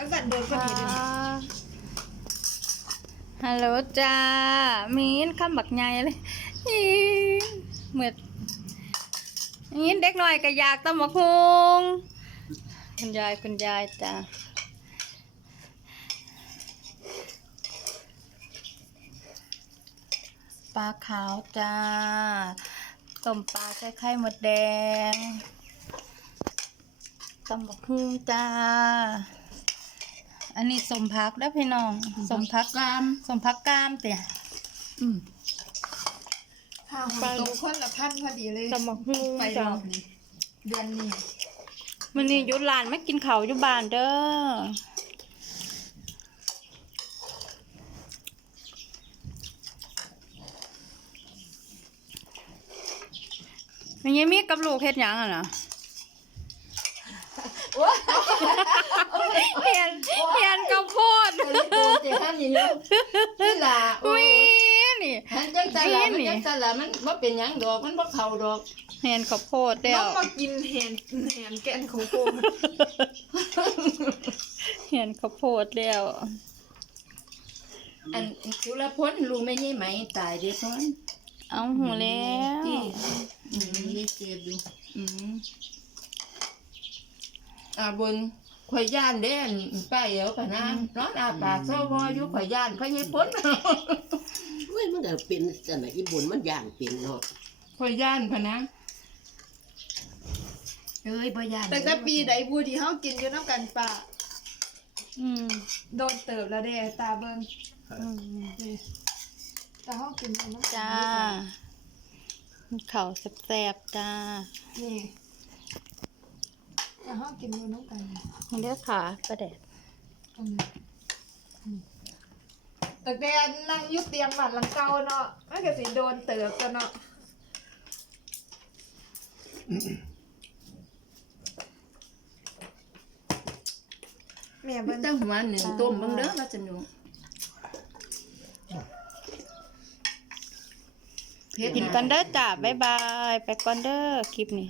แล้วสั่นโดนพอดีเลยฮัลโหลจ้ามีนคำบักใหญ่เลยอีเหมือนนี่เด็กหน่อยก็อยากตำบักฮงคุณยายคุณยายจ้าปลาขาวจ้าต้มปลาใส่ไข่หมดแดงตำบักฮุงจ้า อันนี้สมพักได้อพี่น้องสมพักกาม สมพักกามเตี่ยอืมข้าวหอมตรงคนละพันพอดีเลยตำบักฮุงไปรจ้ะอบนี้เดือนนี้มันนี่อยุหลานไม่กินเขาวอยู่บ้านเด้อมันยังมีกับลูกเฮ็ดหยังอะนะเห็นเห็นกับโพด ตัว เจ้านี่เนาะนี่ล่ะโอ้มียนี่มันจังซั่นล่ะมันนี่จังซั่นล่ะมันบ่เป็นหยังดอกมันบ่เข้าดอกเห็นกับโพดแล้น้อวงมากินแหนแหนแกนของโคมเห็นกับโพดแล้วอันสุรพลลูกแม่ยี่ไหมตายเด้พอนเอาหูแล้วที่อืมนี่เจ็บอยู่อืมอ่าบน ข่อยย่านเด้นป้าเอ๋วพะนะนอนอาปากโซวออยู่ข่อยย่านข่อยยี่พ้น เว้ยมันก็เป็นจังไดอีบุญมันย่านเป็นเนาะข่อยย่านพะนะเอ้ยบ่ย่านแต่แต่ปีใดบูที่เฮากินอยู่น้ำกันป่าอืมโดนเติบแล้วเด้ตาเบิ่งอืมนี่ตาเฮากินอยู่น้ำกันจ้าเขาวแซ่บๆจ้า นี่ ตาเฮากินอยู่น้ำกันนี่เด้อค่ะประเด็ดตรงนี้อืมแต่แต่นั่งอยุบเตียงบ้านหลังเก่าเนาะมันก็สิโดนเติบกันเนาะแม่เบิ่งตั้งหัวหนึ่งต้มเบิ่งเด้อว่าจะหนูเพชรกินกันเด้อจ้าบ๊ายบาย ไปก่อนเด้อคลิปนี้